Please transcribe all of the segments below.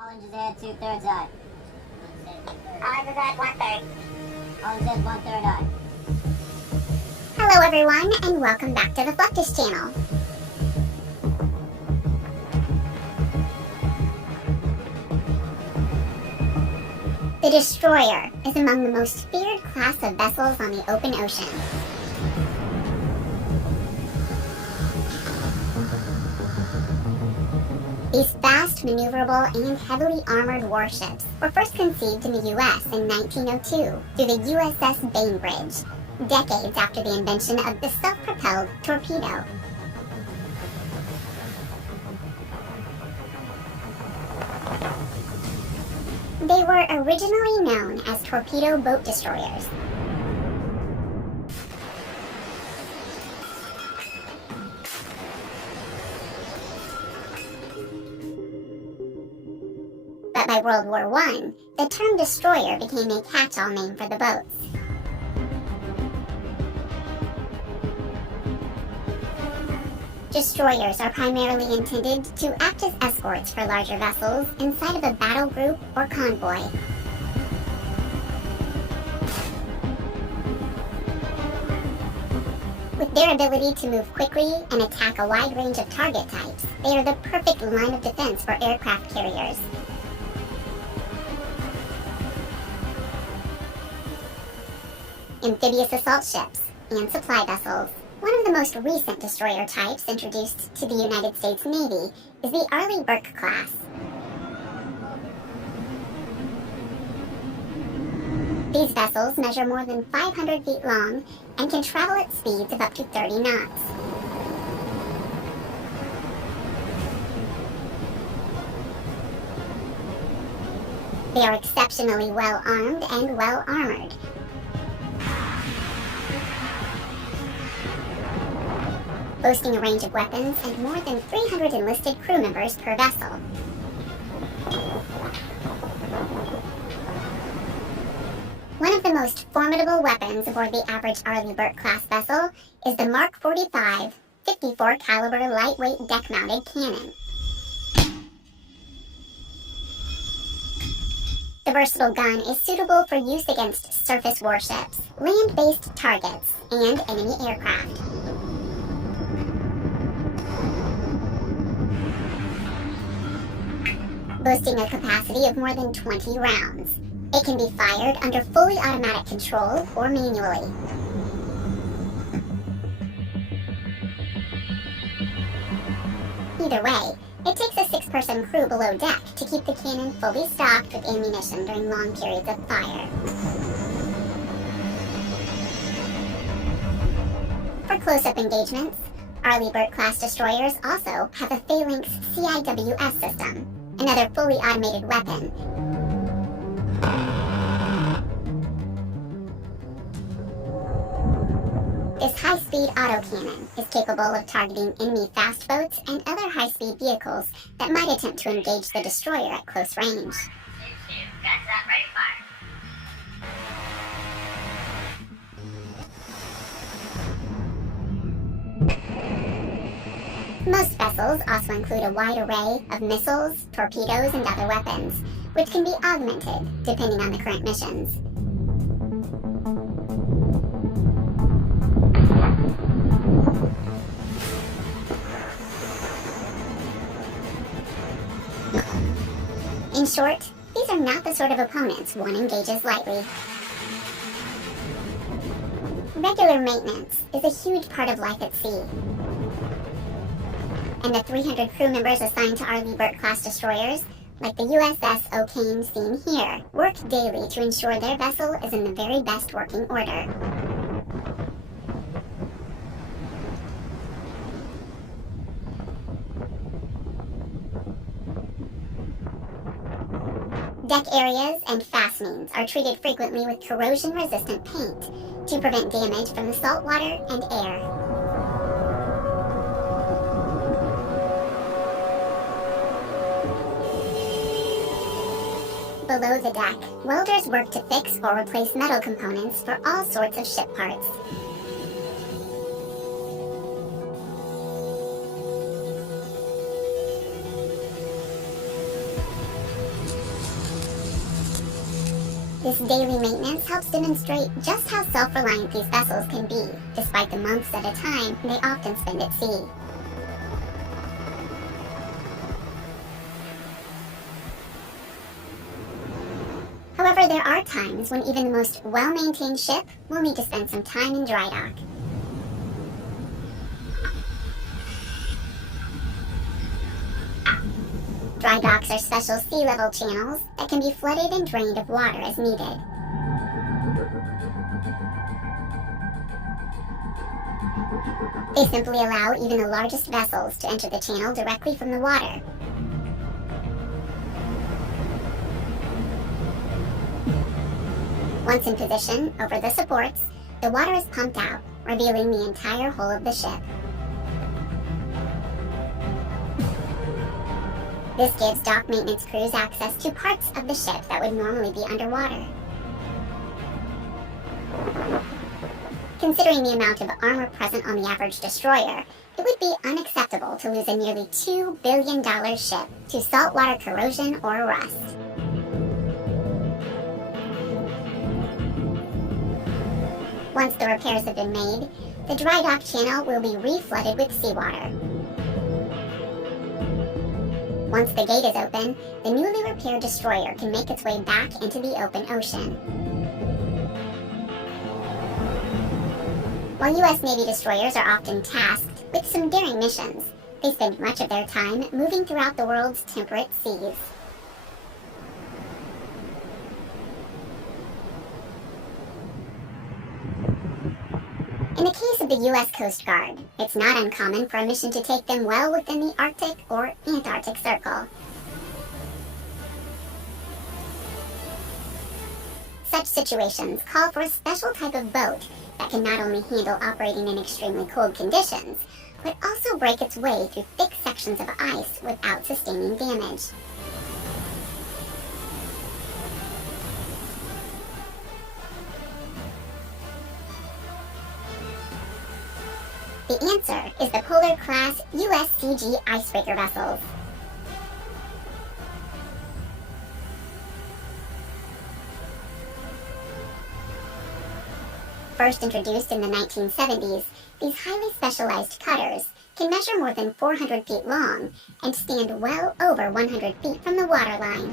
All engines ahead, 2/3 aye. All engines ahead, 1/3. All engines ahead, 1/3 aye. Hello everyone, and welcome back to the Fluctus channel. The Destroyer is among the most feared class of vessels on the open ocean. These fast, maneuverable, and heavily armored warships were first conceived in the U.S. in 1902 through the USS Bainbridge, decades after the invention of the self-propelled torpedo. They were originally known as torpedo boat destroyers. But by World War I, the term destroyer became a catch-all name for the boats. Destroyers are primarily intended to act as escorts for larger vessels inside of a battle group or convoy. With their ability to move quickly and attack a wide range of target types, they are the perfect line of defense for aircraft carriers. Amphibious assault ships and supply vessels. One of the most recent destroyer types introduced to the United States Navy is the Arleigh Burke class. These vessels measure more than 500 feet long and can travel at speeds of up to 30 knots. They are exceptionally well armed and well armored. Boasting a range of weapons and more than 300 enlisted crew members per vessel. One of the most formidable weapons aboard the average Arleigh Burke class vessel is the Mark 45 54 caliber lightweight deck-mounted cannon. The versatile gun is suitable for use against surface warships, land-based targets, and enemy aircraft. Boasting a capacity of more than 20 rounds. It can be fired under fully automatic control or manually. Either way, it takes a 6-person crew below deck to keep the cannon fully stocked with ammunition during long periods of fire. For close-up engagements, Arleigh Burke class destroyers also have a Phalanx CIWS system, another fully automated weapon. This high-speed autocannon is capable of targeting enemy fast boats and other high-speed vehicles that might attempt to engage the destroyer at close range. Most vessels also include a wide array of missiles, torpedoes, and other weapons, which can be augmented depending on the current missions. In short, these are not the sort of opponents one engages lightly. Regular maintenance is a huge part of life at sea. And the 300 crew members assigned to Arleigh Burke class destroyers, like the USS O'Kane seen here, work daily to ensure their vessel is in the very best working order. Deck areas and fastenings are treated frequently with corrosion-resistant paint to prevent damage from the salt water and air. Below the deck, welders work to fix or replace metal components for all sorts of ship parts. This daily maintenance helps demonstrate just how self-reliant these vessels can be, despite the months at a time they often spend at sea. However, there are times when even the most well-maintained ship will need to spend some time in dry dock. Dry docks are special sea-level channels that can be flooded and drained of water as needed. They simply allow even the largest vessels to enter the channel directly from the water. Once in position over the supports, the water is pumped out, revealing the entire hull of the ship. This gives dock maintenance crews access to parts of the ship that would normally be underwater. Considering the amount of armor present on the average destroyer, it would be unacceptable to lose a nearly $2 billion ship to saltwater corrosion or rust. Once the repairs have been made, the dry dock channel will be re-flooded with seawater. Once the gate is open, the newly repaired destroyer can make its way back into the open ocean. While U.S. Navy destroyers are often tasked with some daring missions, they spend much of their time moving throughout the world's temperate seas. In the case of the U.S. Coast Guard, it's not uncommon for a mission to take them well within the Arctic or Antarctic Circle. Such situations call for a special type of boat that can not only handle operating in extremely cold conditions, but also break its way through thick sections of ice without sustaining damage. The answer is the Polar-class USCG icebreaker vessels. First introduced in the 1970s, these highly specialized cutters can measure more than 400 feet long and stand well over 100 feet from the waterline.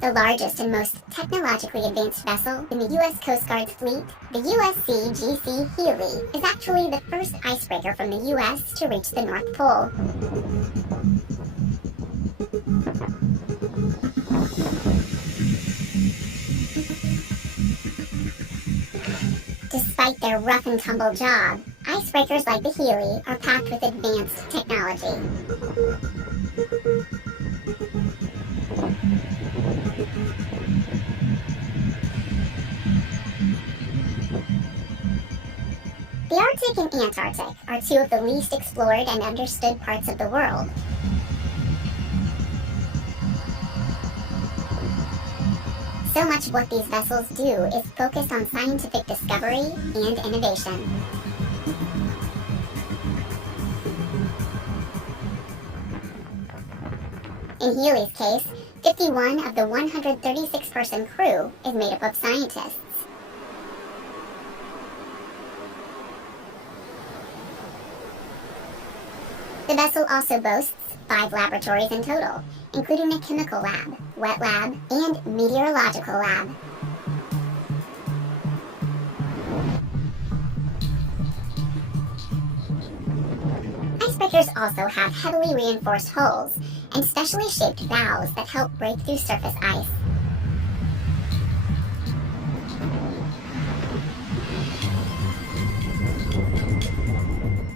The largest and most technologically advanced vessel in the U.S. Coast Guard's fleet, the USCGC Healy, is actually the first icebreaker from the U.S. to reach the North Pole. Despite their rough and tumble job, icebreakers like the Healy are packed with advanced technology. The Arctic and Antarctic are two of the least explored and understood parts of the world. So much of what these vessels do is focused on scientific discovery and innovation. In Healy's case, 51 of the 136-person crew is made up of scientists. The vessel also boasts 5 laboratories in total, including a chemical lab, wet lab, and meteorological lab. Icebreakers also have heavily reinforced hulls and specially shaped bows that help break through surface ice.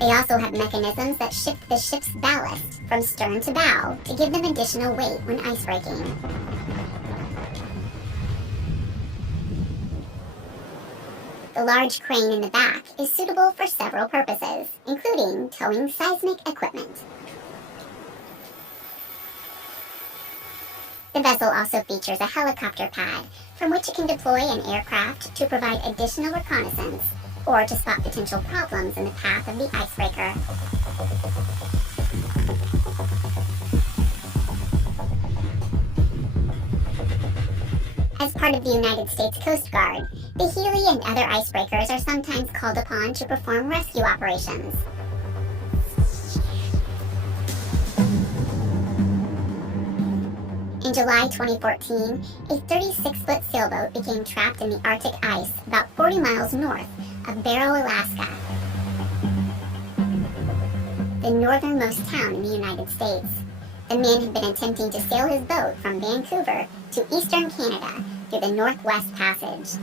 They also have mechanisms that shift the ship's ballast from stern to bow to give them additional weight when icebreaking. The large crane in the back is suitable for several purposes, including towing seismic equipment. The vessel also features a helicopter pad from which it can deploy an aircraft to provide additional reconnaissance or to spot potential problems in the path of the icebreaker. As part of the United States Coast Guard, the Healy and other icebreakers are sometimes called upon to perform rescue operations. In July 2014, a 36-foot sailboat became trapped in the Arctic ice about 40 miles north of Barrow, Alaska, the northernmost town in the United States. The man had been attempting to sail his boat from Vancouver to eastern Canada through the Northwest Passage.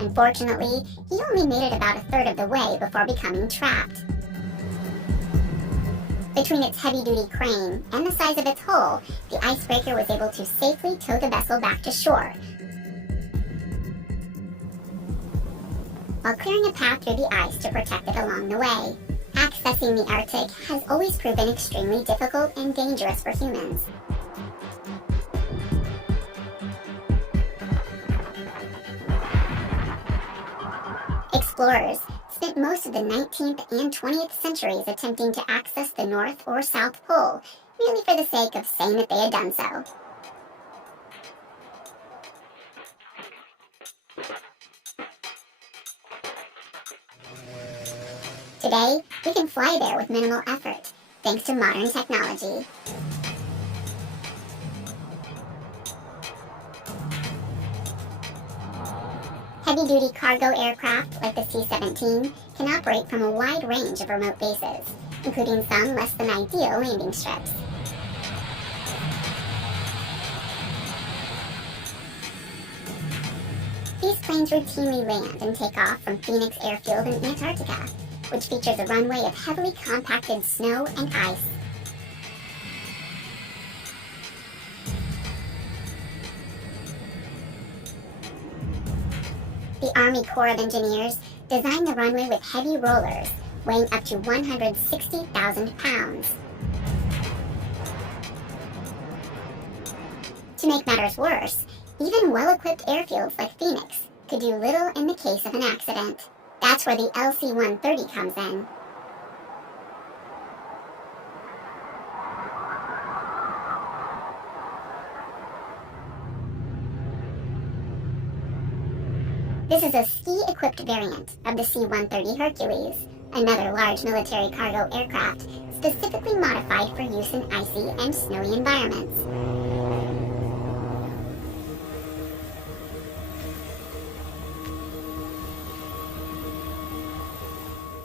Unfortunately, he only made it about a third of the way before becoming trapped. Between its heavy-duty crane and the size of its hull, the icebreaker was able to safely tow the vessel back to shore, while clearing a path through the ice to protect it along the way. Accessing the Arctic has always proven extremely difficult and dangerous for humans. Explorers spent most of the 19th and 20th centuries attempting to access the North or South Pole, merely for the sake of saying that they had done so. Today, we can fly there with minimal effort, thanks to modern technology. Heavy-duty cargo aircraft like the C-17 can operate from a wide range of remote bases, including some less than ideal landing strips. These planes routinely land and take off from Phoenix Airfield in Antarctica, which features a runway of heavily compacted snow and ice. The Army Corps of Engineers designed the runway with heavy rollers, weighing up to 160,000 pounds. To make matters worse, even well-equipped airfields like Phoenix could do little in the case of an accident. That's where the LC-130 comes in. This is a ski-equipped variant of the C-130 Hercules, another large military cargo aircraft specifically modified for use in icy and snowy environments.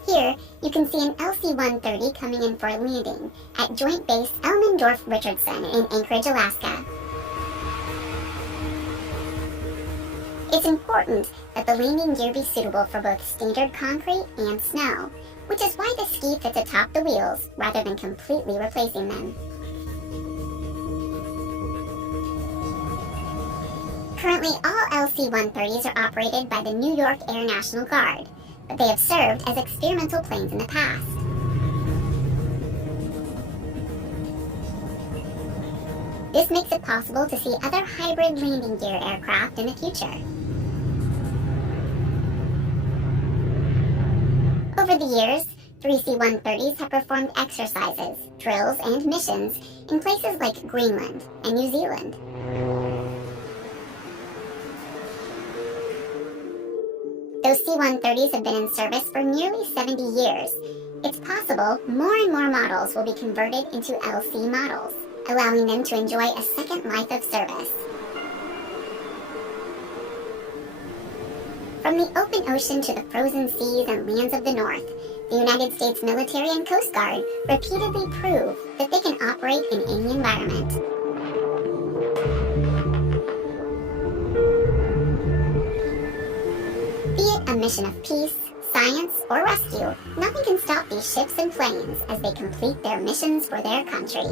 Here, you can see an LC-130 coming in for a landing at Joint Base Elmendorf-Richardson in Anchorage, Alaska. It's important that the landing gear be suitable for both standard concrete and snow, which is why the ski fits atop the wheels rather than completely replacing them. Currently, all LC-130s are operated by the New York Air National Guard, but they have served as experimental planes in the past. This makes it possible to see other hybrid landing gear aircraft in the future. Over the years, 3 C-130s have performed exercises, drills, and missions in places like Greenland and New Zealand. Those C-130s have been in service for nearly 70 years. It's possible more and more models will be converted into LC models, allowing them to enjoy a second life of service. From the open ocean to the frozen seas and lands of the North, the United States Military and Coast Guard repeatedly prove that they can operate in any environment. Be it a mission of peace, science, or rescue, nothing can stop these ships and planes as they complete their missions for their country.